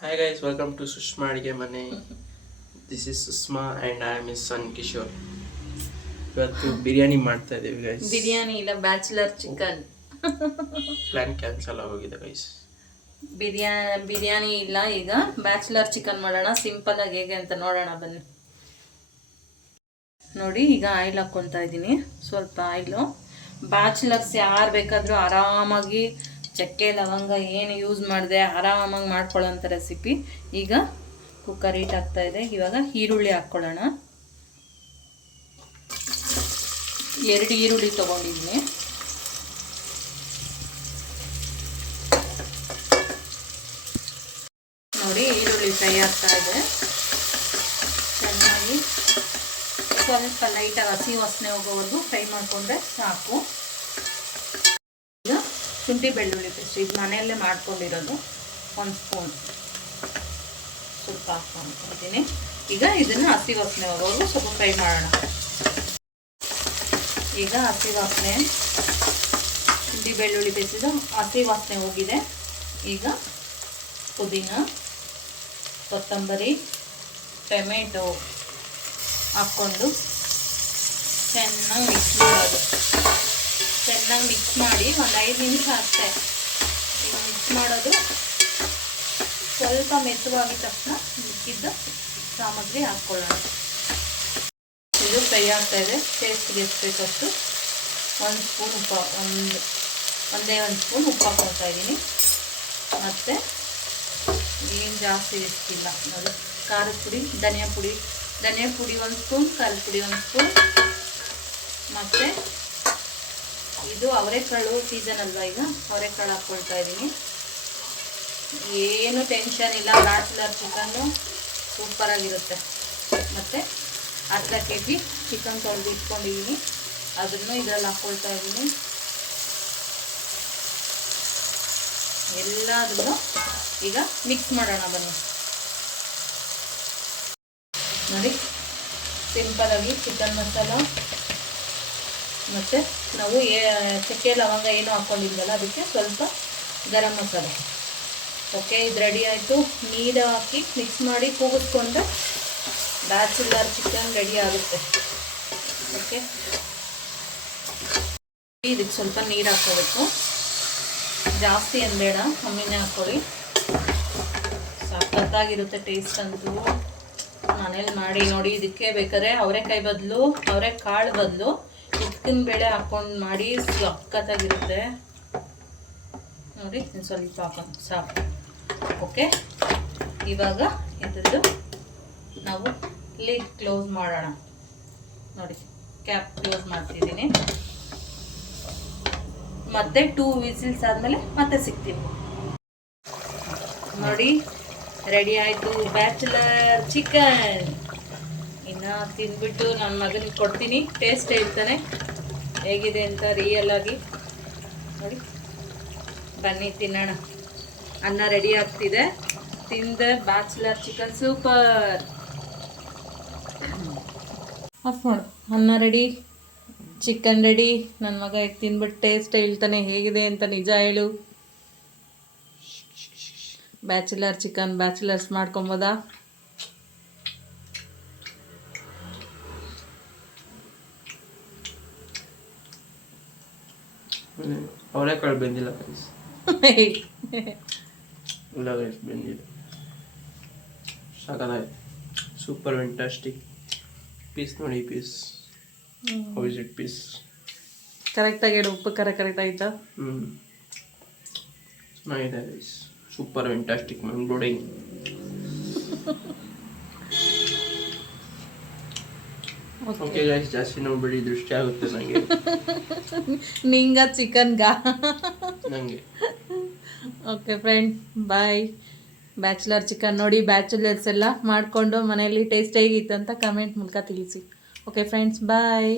Hi guys, welcome to Sushma Adige Mane. This is Sushma and I am his son Kishore. ಇವತ್ತು ಬಿರಿಯಾನಿ ಮಾಡ್ತಾ ಇದೀವಿ guys. Biryani ಇಲ್ಲ bachelor chicken. Plan cancel ಆಗೋಗಿದೆ guys. Biryani ಇಲ್ಲ, ಈಗ bachelor chicken ಮಾಡೋಣ. ಸಿಂಪಲ್ ಆಗಿ ಹೇಗೆ ಅಂತ ನೋಡೋಣ ಬನ್ನಿ. ನೋಡಿ, ಈಗ ಆಯಿಲ್ ಹಾಕ್ಕೊತಾ ಇದ್ದೀನಿ, ಸ್ವಲ್ಪ ಆಯಿಲು. ಬ್ಯಾಚುಲರ್ಸ್ ಯಾರು ಬೇಕಾದರೂ ಆರಾಮಾಗಿ ಚಕ್ಕೆ ಲವಂಗ ಏನು ಯೂಸ್ ಮಾಡಿದೆ ಆರಾಮಾಗಿ ಮಾಡ್ಕೊಳ್ಳೋಂಥ ರೆಸಿಪಿ. ಈಗ ಕುಕ್ಕರ್ ಹೀಟ್ ಆಗ್ತಾ ಇದೆ. ಇವಾಗ ಈರುಳ್ಳಿ ಹಾಕ್ಕೊಳ್ಳೋಣ. 2 ಈರುಳ್ಳಿ ತೊಗೊಂಡಿದ್ದೀನಿ. ನೋಡಿ, ಈರುಳ್ಳಿ ಫ್ರೈ ಆಗ್ತಾ ಇದೆ ಚೆನ್ನಾಗಿ. ಸ್ವಲ್ಪ ಲೈಟಾಗಿ ಹಸಿ ವಾಸನೆ ಹೋಗೋವರೆಗೂ ಫ್ರೈ ಮಾಡಿಕೊಂಡ್ರೆ ಸಾಕು. ಈಗ ಶುಂಠಿ ಬೆಳ್ಳುಳ್ಳಿ ಪೇಸ್ಟ್, ಇದು ಮನೆಯಲ್ಲೇ ಮಾಡ್ಕೊಂಡಿರೋದು, 1 ಸ್ಪೂನ್ ಸ್ವಲ್ಪ ಹಾಕ್ಕೊಂಡಿದ್ದೀನಿ. ಈಗ ಇದನ್ನು ಹಸಿ ವಾಸನೆ ಹೋಗೋವರೆಗೂ ಸ್ವಲ್ಪ ಫ್ರೈ ಮಾಡೋಣ. ಈಗ ಹಸಿ ವಾಸನೆ, ಶುಂಠಿ ಬೆಳ್ಳುಳ್ಳಿ ಪೇಸ್ಟಿದು ಹಸಿ ವಾಸನೆ ಹೋಗಿದೆ. ಈಗ ಪುದೀನ, ಕೊತ್ತಂಬರಿ, ಟೊಮೆಟೊ ಹಾಕ್ಕೊಂಡು ಚೆನ್ನಾಗಿ ಮಿಕ್ಸ್ ಮಾಡೋದು. ಚೆನ್ನಾಗಿ ಮಿಕ್ಸ್ ಮಾಡಿ ಒಂದು 5 ನಿಮಿಷ ಅಷ್ಟೇ. ಈಗ ಮಿಕ್ಸ್ ಮಾಡೋದು. ಸ್ವಲ್ಪ ಮೆತ್ತವಾಗಿದ ತಕ್ಷಣ ಮಿಕ್ಕಿದ್ದ ಸಾಮಗ್ರಿ ಹಾಕ್ಕೊಳ್ಳೋಣ. ಇದು ಫ್ರೈ ಆಗ್ತಾ ಇದೆ. ಟೇಸ್ಟ್ಗೆ ಎಷ್ಟು ಬೇಕಷ್ಟು 1 ಸ್ಪೂನ್ ಉಪ್ಪು, ಒಂದೇ 1 ಸ್ಪೂನ್ ಉಪ್ಪು ಹಾಕ್ಕೊಳ್ತಾ ಇದ್ದೀನಿ. ಮತ್ತು ಏನು ಜಾಸ್ತಿ ಇಷ್ಟಿಲ್ಲ ನೋಡಿ. ಖಾರದ ಪುಡಿ, ಧನಿಯಾ ಪುಡಿ 1 ಸ್ಪೂನ್, ಖಾರದ ಪುಡಿ 1 ಸ್ಪೂನ್. ಮತ್ತು ಇದು ಅವರೆಕಾಳು ಸೀಸನ್ ಅಲ್ವಾ, ಈಗ ಅವರೆಕಾಳು ಹಾಕ್ಕೊಳ್ತಾ ಇದ್ದೀನಿ. ಏನು ಟೆನ್ಷನ್ ಇಲ್ಲ, ಬ್ಯಾಚುಲರ್ ಚಿಕನ್ನು ಸೂಪರಾಗಿರುತ್ತೆ. ಮತ್ತು ಅರ್ಧ kg ಚಿಕನ್ ತೊಳೆದು ಇಟ್ಕೊಂಡಿದ್ದೀನಿ, ಅದನ್ನು ಇದರಲ್ಲಿ ಹಾಕ್ಕೊಳ್ತಾ ಇದ್ದೀನಿ. ಎಲ್ಲದನ್ನು ಈಗ ಮಿಕ್ಸ್ ಮಾಡೋಣ ಬನ್ನಿ. ನೋಡಿ, ಸಿಂಪಲಾಗಿ ಚಿಕನ್ ಮಸಾಲ ಮತ್ತು ನಾವು ಚಕ್ಕೆ ಲವಂಗ ಏನು ಹಾಕ್ಕೊಂಡಿದ್ವಲ್ಲ ಅದಕ್ಕೆ ಸ್ವಲ್ಪ ಗರಂ ಮಸಾಲೆ. ಓಕೆ, ಇದು ರೆಡಿ ಆಯಿತು. ನೀರು ಹಾಕಿ ಮಿಕ್ಸ್ ಮಾಡಿ ಕೂಗಿಸ್ಕೊಂಡ್ರೆ ಬ್ಯಾಚುಲರ್ ಚಿಕನ್ ರೆಡಿ ಆಗುತ್ತೆ. ಓಕೆ, ಇದಕ್ಕೆ ಸ್ವಲ್ಪ ನೀರು ಹಾಕೋಬೇಕು. ಜಾಸ್ತಿ ಏನ್ಬೇಡ, ಕಮ್ಮಿನೇ ಹಾಕ್ಕೊಳ್ಳಿ. ಸಖತ್ತಾಗಿರುತ್ತೆ ಟೇಸ್ಟ್ ಅಂತೂ. ಮನೇಲಿ ಮಾಡಿ ನೋಡಿ. ಇದಕ್ಕೆ ಬೇಕಾದ್ರೆ ಅವರೆಕಾಳು ಬದಲು ಉದ್ದಿನ ಬೇಳೆ ಹಾಕ್ಕೊಂಡು ಮಾಡಿ, ಸಖತ್ತಾಗಿರುತ್ತೆ ನೋಡಿ. ಸ್ವಲ್ಪ ಹಾಕೊಂಡು ಸಾಕು. ಓಕೆ, ಇವಾಗ ಇದ್ರದ್ದು ನಾವು ಲಿಡ್ ಕ್ಲೋಸ್ ಮಾಡೋಣ. ನೋಡಿ, ಕ್ಯಾಪ್ ಕ್ಲೋಸ್ ಮಾಡ್ತಿದ್ದೀನಿ. ಮತ್ತೆ 2 ವಿಸಿಲ್ಸ್ ಆದಮೇಲೆ ಮತ್ತೆ ಸಿಗ್ತೀನಿ. ನೋಡಿ, ರೆಡಿ ಆಯಿತು ಬ್ಯಾಚುಲರ್ ಚಿಕನ್. ಇನ್ನು ತಿಂದ್ಬಿಟ್ಟು ನನ್ನ ಮಗನಿಗೆ ಕೊಡ್ತೀನಿ, ಟೇಸ್ಟ್ ಹೇಳ್ತಾನೆ ಹೇಗಿದೆ ಅಂತ ರಿಯಲ್ ಆಗಿ. ನೋಡಿ, ಬನ್ನಿ ತಿನ್ನೋಣ. ಅನ್ನ ರೆಡಿ ಆಗ್ತಿದೆ. ತಿಂದೆ ಬ್ಯಾಚುಲರ್ ಚಿಕನ್ ಸೂಪರ್. ಆಫ್ ಮಾಡು. ಅನ್ನ ರೆಡಿ, ಚಿಕನ್ ರೆಡಿ. ನನ್ನ ಮಗ ಈಗ ತಿಂದ್ಬಿಟ್ಟು ಟೇಸ್ಟ್ ಹೇಳ್ತಾನೆ ಹೇಗಿದೆ ಅಂತ. ನಿಜ ಹೇಳು, ಬ್ಯಾಚುಲರ್ ಚಿಕನ್ ಬ್ಯಾಚುಲರ್ಸ್ ಮಾಡ್ಕೊಬೋದಾ? ಅವರೆಕಾಳು ಬೆಂದಿಲ್ಲ ಗೈಸ್. ಇಲ್ಲ ಗೈಸ್, ಬೆಂದಿದೆ. ಸಾಕಾಗಿದೆ. Super fantastic. ಪೀಸ್ ನೋಡಿ, piece how is it piece? ಕರೆಕ್ಟಾಗಿ ಹೇಳು, ಉಪ್ಪು ಕರೆಕ್ಟ್ ಆಯ್ತಾ? ಚೆನ್ನಾಗಿದೆ guys, super fantastic, mind blowing. Okay guys, ಜಾಸ್ತಿ ನೋಡ್ಬೇಡಿ, ದೃಷ್ಟಿ ಆಗುತ್ತೆ ನನಗೆ. ನಿಂಗ ಚಿಕನ್ಗಾ? ನನಗೆ. Okay friend, bye. Bachelor chicken ನೋಡಿ, ಬ್ಯಾಚುಲರ್ಸ್ ಎಲ್ಲ ಮಾಡಿಕೊಂಡು ಮನೆಯಲ್ಲಿ ಟೇಸ್ಟ್ ಹೇಗಿತ್ತು ಅಂತ ಕಮೆಂಟ್ ಮೂಲಕ ತಿಳಿಸಿ. ಓಕೆ ಫ್ರೆಂಡ್ಸ್, ಬಾಯ್.